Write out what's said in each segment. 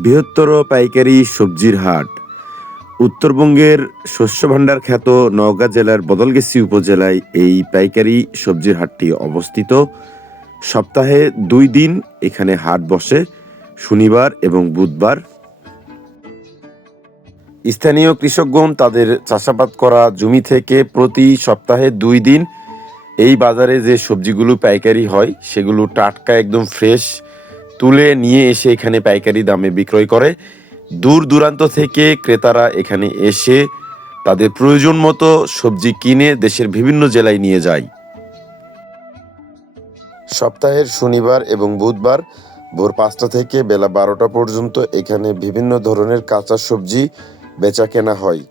বৃহত্তর পাইকারি সবজির হাট। উত্তরবঙ্গের শস্য ভাণ্ডার খ্যাত নওগাঁ জেলার বদলগেছি উপজেলায় এই পাইকারি সবজির হাটটি অবস্থিত। সপ্তাহে দুই দিন এখানে হাট বসে, শনিবার এবং বুধবার। স্থানীয় কৃষকগণ তাদের চাষাবাদ করা জমি থেকে প্রতি সপ্তাহে দুই দিন এই বাজারে যে সবজিগুলো পাইকারি হয়, সেগুলো টাটকা, একদম ফ্রেশ তুলে নিয়ে এসে এখানে পাইকারি দামে বিক্রয় করে। দূর দূরান্ত থেকে ক্রেতারা এখানে এসে তাদের প্রয়োজন মতো সবজি কিনে দেশের বিভিন্ন জেলায় নিয়ে যায়। সপ্তাহের শনিবার এবং বুধবার ভোর পাঁচটা থেকে বেলা বারোটা পর্যন্ত এখানে বিভিন্ন ধরনের কাঁচা সবজি বেচা কেনা হয়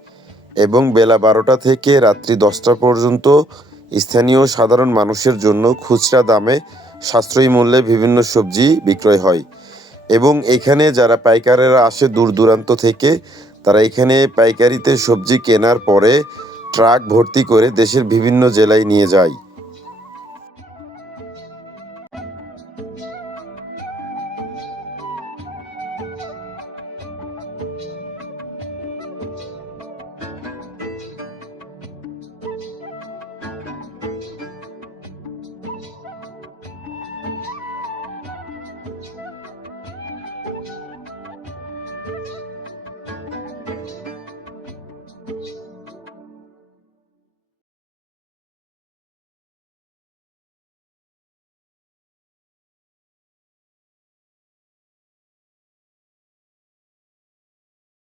এবং বেলা বারোটা থেকে রাত্রি দশটা পর্যন্ত স্থানীয় সাধারণ মানুষের জন্য খুচরা দামে সাশ্রয়ী মূল্যে বিভিন্ন সবজি বিক্রয় হয়। এবং এখানে যারা পাইকারেরা আসে দূর দূরান্ত থেকে, তারা এখানে পাইকারিতে সবজি কেনার পরে ট্রাক ভর্তি করে দেশের বিভিন্ন জেলায় নিয়ে যায়।